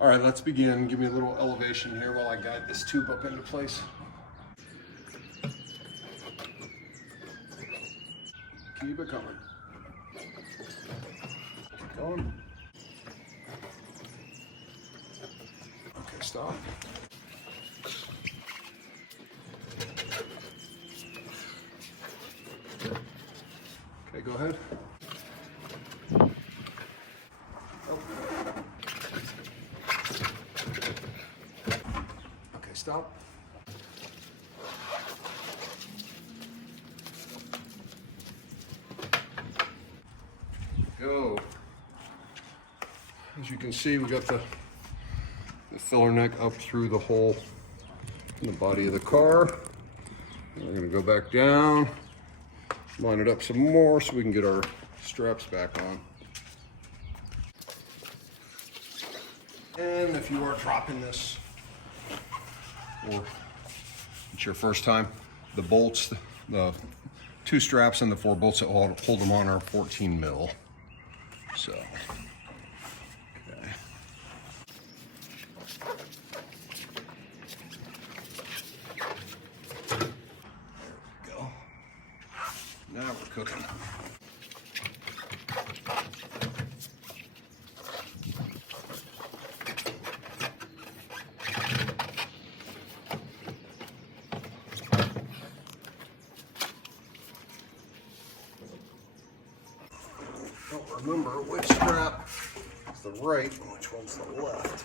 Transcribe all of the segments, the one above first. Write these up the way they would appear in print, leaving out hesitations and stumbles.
All right, let's begin. Give me a little elevation here while I guide this tube up into place. Keep it coming. Keep going. Okay, stop. Okay, go ahead. Okay, stop. Go. As you can see, we got the filler neck up through the hole in the body of the car. And we're going to go back down, line it up some more so we can get our straps back on. And if you are dropping this, or it's your first time, the bolts, the 2 straps and the 4 bolts that hold them on are 14 mil. So, okay. There we go. Now we're cooking. Don't remember which strap is the right and which one's the left.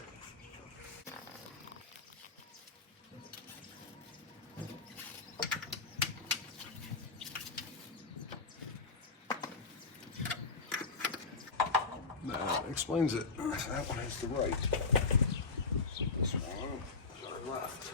That explains it. That one is the right. This one is our left.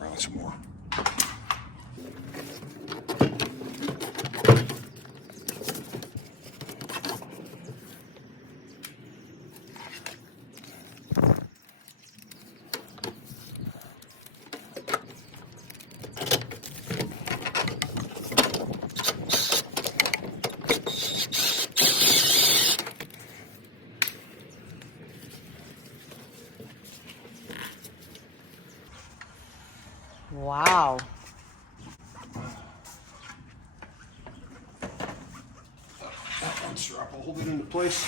Around some more. Wow. That one strap will hold it into place.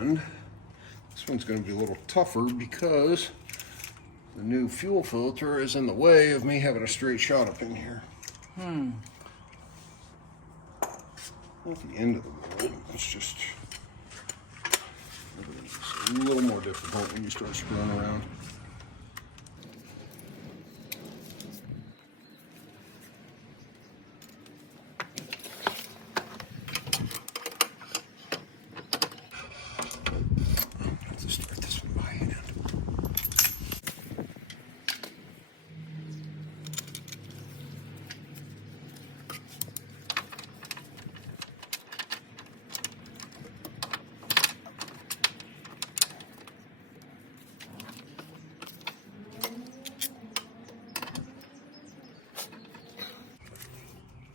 And this one's going to be a little tougher because the new fuel filter is in the way of me having a straight shot up in here. Not the end of the world, it's just a little more difficult when you start screwing around.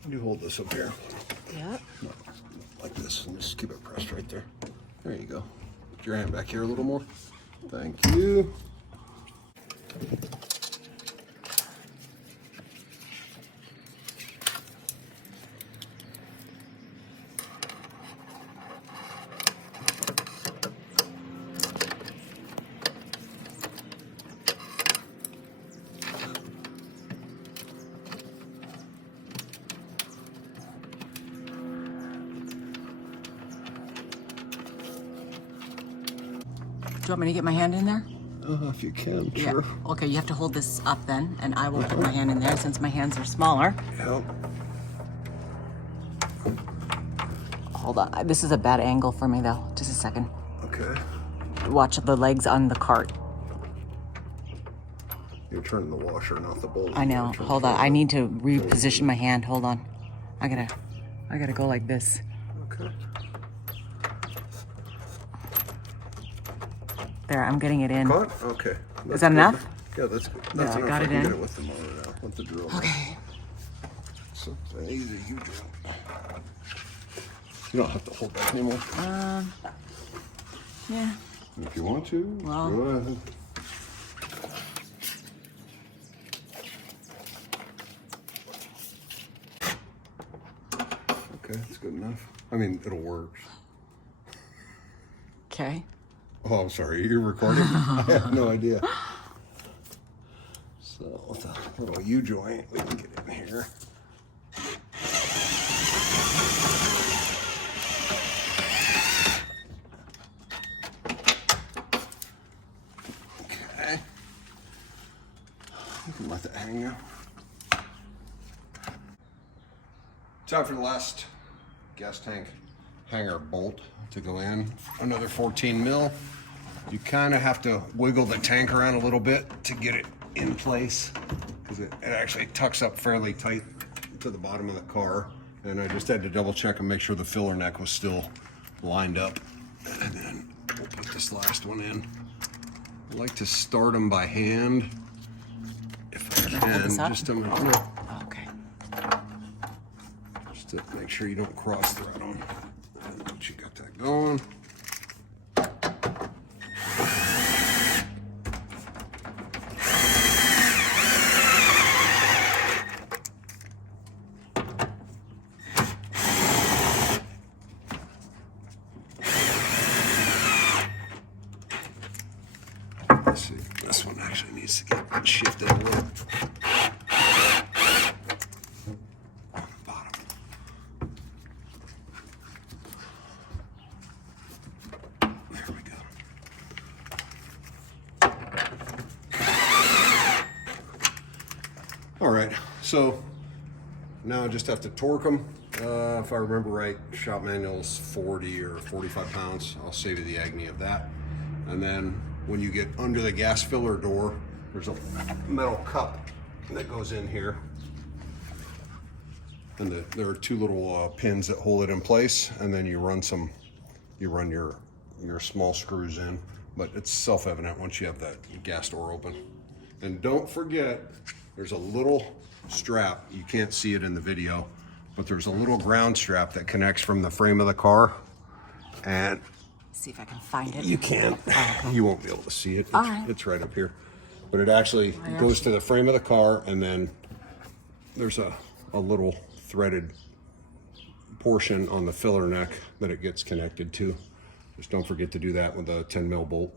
You hold this up here. Yep. No, like this, and just keep it pressed right there. There you go. Put your hand back here a little more. Thank you. Do you want me to get my hand in there? If you can, sure. Yeah. Okay, you have to hold this up then, and I will put my hand in there since my hands are smaller. Yep. Hold on. This is a bad angle for me, though. Just a second. Okay. Watch the legs on the cart. You're turning the washer, not the bolt. I know. Hold on. I need to reposition my hand. Hold on. I gotta go like this. Okay. There, I'm getting it in. Caught? Okay. Is that enough? Yeah, that's good. Yeah, That's I enough. got I it can in. get it with the motor now, with the drill. Okay. So easy, you drill. You don't have to hold that anymore. Yeah. If you want to, Well. go ahead. Okay, that's good enough. I mean, it'll work. Okay. Oh, I'm sorry. You're recording? I have no idea. So with a little U-joint, we can get in here. Okay. You can let that hang now. Time for the last gas tank hanger bolt to go in. Another 14 mil. You kind of have to wiggle the tank around a little bit to get it in place because it actually tucks up fairly tight to the bottom of the car. And I just had to double check and make sure the filler neck was still lined up. And then we'll put this last one in. I like to start them by hand if I can, just to Okay. just to make sure you don't cross thread them. Once you got that going. Let's see, this one actually needs to get shifted a little. On the bottom. There we go. All right, so now I just have to torque them. If I remember right, shop manual's 40 or 45 pounds. I'll save you the agony of that. And then when you get under the gas filler door, there's a metal cup that goes in here. And there are two little pins that hold it in place, and then you run your small screws in. But it's self-evident once you have that gas door open. And don't forget, there's a little strap. You can't see it in the video, but there's a little ground strap that connects from the frame of the car. And See if I can find it. you can't. Oh, okay. You won't be able to see it. All right. It's right up here. But it actually goes to the frame of the car, and then there's a little threaded portion on the filler neck that it gets connected to. Just don't forget to do that with a 10 mil bolt.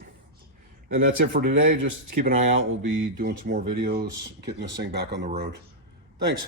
And that's it for today. Just keep an eye out. We'll be doing some more videos, getting this thing back on the road. Thanks.